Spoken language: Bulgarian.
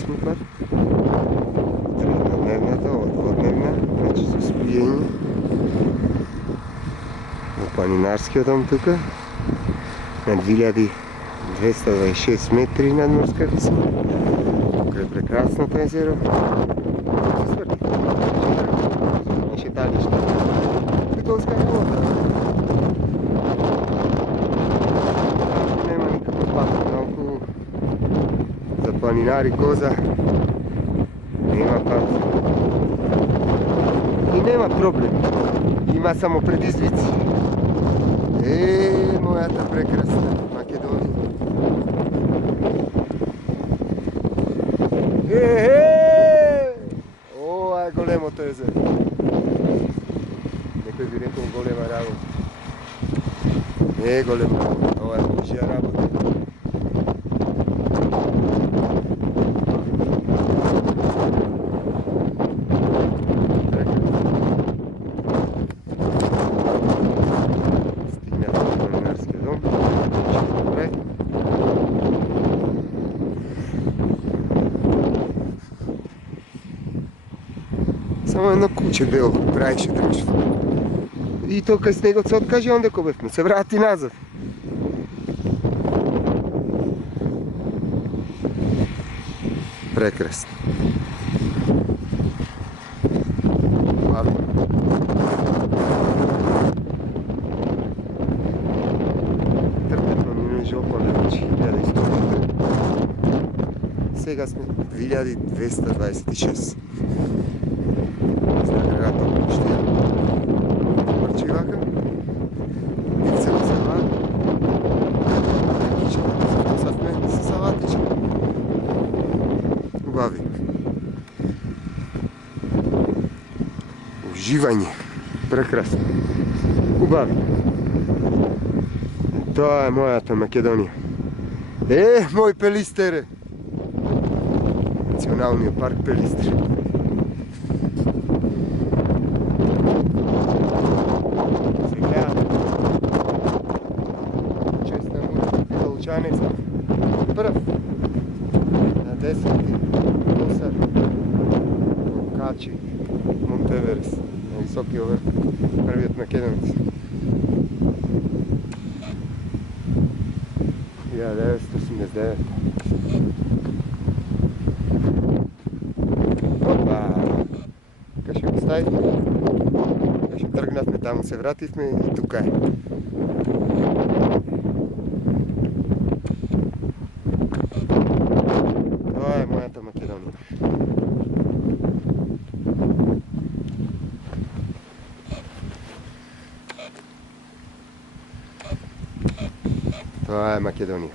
8 пат. Еднодневната, дводневна, значи за спиење. Во планинарскиот дом тука, на 2226 метри надморска висина. Тука е прекрасното езеро. На шеталиште. Битолска работа. Нема никаков пат наоколу. За планинари коза нема пат. И нема проблем. Има само предизвици. Мојата прекрасна Македонија. Ова е големото езеро. Некој би рекол голема работа. Не е голема работа, ова е Божја работа. Само едно куче бело праеше друштво. И то кај снегот се откаже, онде ко бевме, се врати назад. Прекрасно. Трпетно мине жопале, 1100 метри. Сега сме 2226. Марчивака, дивце во села, кичка, сафме се салатичка. Убави. Уживање. Прекрасно. Убави. Тоа е мојата Македонија. Мој Пелистере. Националниот парк Пелистер. Прв на 10-ти Косар качи Монтеверес на високиот врв, првиот македонец. 1989. Опа! Кај ќе го ставивме? Кај ќе тргнавме, таму се вративме и тука е. Това е мојата Македонија. Това е Македонија.